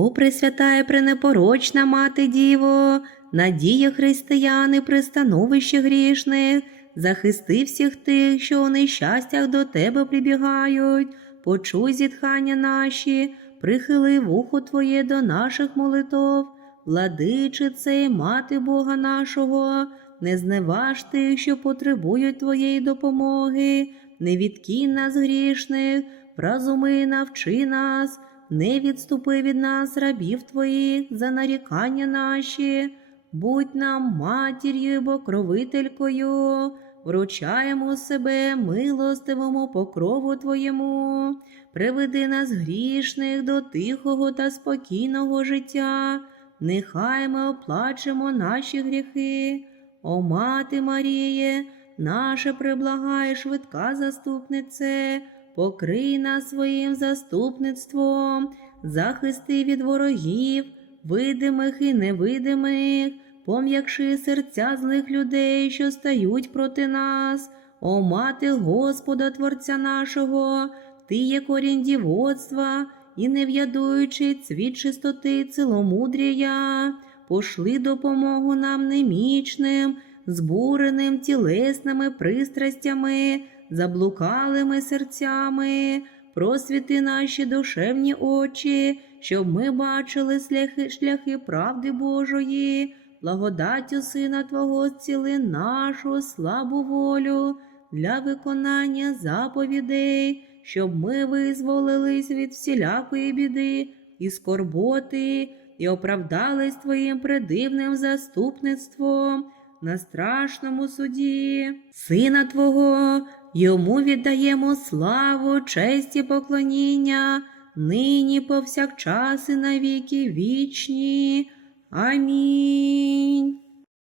О, Пресвятая пренепорочна мати Діво, надія християни при становищі грішних, захисти всіх тих, що у нещастях до тебе прибігають, почуй зітхання наші, прихили вухо Твоє до наших молитов, владичице, мати Бога нашого, не зневаж тих, що потребують Твоєї допомоги, не відкинь нас грішних, вразуми навчи нас, не відступи від нас, рабів Твоїх, за нарікання наші, будь нам матір'ю і покровителькою, вручаємо себе милостивому покрову Твоєму, приведи нас грішних до тихого та спокійного життя, нехай ми оплачемо наші гріхи. О, мати Маріє, наша приблага і швидка заступнице, покрий нас своїм заступництвом, захисти від ворогів, видимих і невидимих, пом'якши серця злих людей, що стають проти нас. О, мати Господа, Творця нашого, ти є корінь дівоцтва, і не в'ядуючи цвіт чистоти ціломудрія, пошли допомогу нам немічним, збуреним тілесними пристрастями, заблукалими серцями, просвіти наші душевні очі, щоб ми бачили шляхи, шляхи правди Божої, благодаттю Сина Твого зціли нашу слабу волю для виконання заповідей, щоб ми визволились від всілякої біди і скорботи, і оправдались Твоїм предивним заступництвом на страшному суді, Сина Твого, йому віддаємо славу, честь і поклоніння, нині повсякчас і навіки вічні. Амінь.